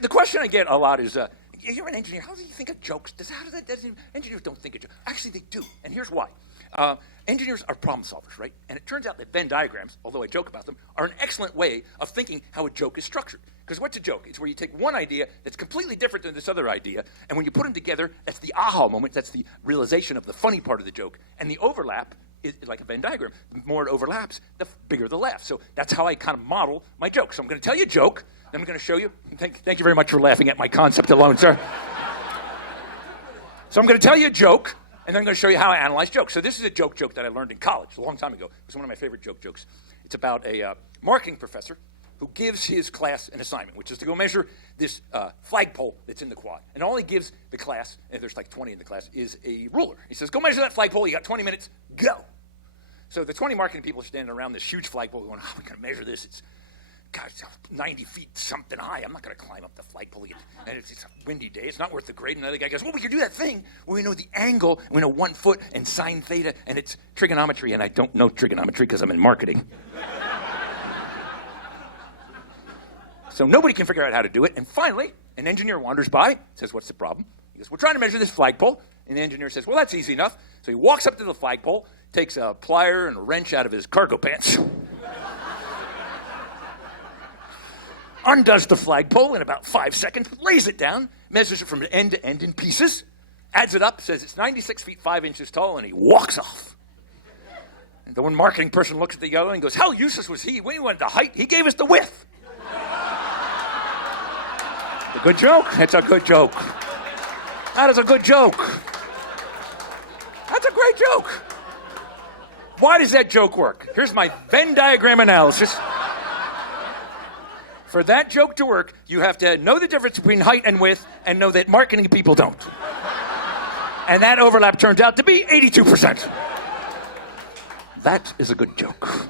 the question I get a lot is, you're an engineer. How do you think of jokes? Engineers don't think of jokes. Actually, they do, and here's why. Engineers are problem solvers, right? And it turns out that Venn diagrams, although I joke about them, are an excellent way of thinking how a joke is structured. Because what's a joke? It's where you take one idea that's completely different than this other idea, and when you put them together, that's the aha moment, that's the realization of the funny part of the joke. And the overlap is like a Venn diagram. The more it overlaps, the bigger the laugh. So that's how I kind of model my joke. So I'm going to tell you a joke, then I'm going to show you. Thank you very much for laughing at my concept alone, sir. So I'm going to tell you a joke, and then I'm going to show you how I analyze jokes. So this is a joke that I learned in college a long time ago. It was one of my favorite jokes. It's about a marketing professor who gives his class an assignment, which is to go measure this flagpole that's in the quad. And all he gives the class, and there's like 20 in the class, is a ruler. He says, go measure that flagpole. You got 20 minutes. Go. So the 20 marketing people are standing around this huge flagpole going, how are we going to measure this? It's 90 feet something high. I'm not going to climb up the flagpole. And it's a windy day. It's not worth the grade. And another guy goes, well, we can do that thing where we know the angle, and we know 1 foot and sine theta, and it's trigonometry. And I don't know trigonometry because I'm in marketing. So nobody can figure out how to do it. And finally, an engineer wanders by, says, what's the problem? He goes, we're trying to measure this flagpole. And the engineer says, well, that's easy enough. So he walks up to the flagpole, takes a plier and a wrench out of his cargo pants, undoes the flagpole in about 5 seconds, lays it down, measures it from end to end in pieces, adds it up, says it's 96 feet 5 inches tall, and he walks off. And the one marketing person looks at the other and goes, how useless was he? When he wanted the height, he gave us the width. A good joke? It's a good joke. That is a good joke. That's a great joke. Why does that joke work? Here's my Venn diagram analysis. For that joke to work, you have to know the difference between height and width and know that marketing people don't. And that overlap turns out to be 82%. That is a good joke.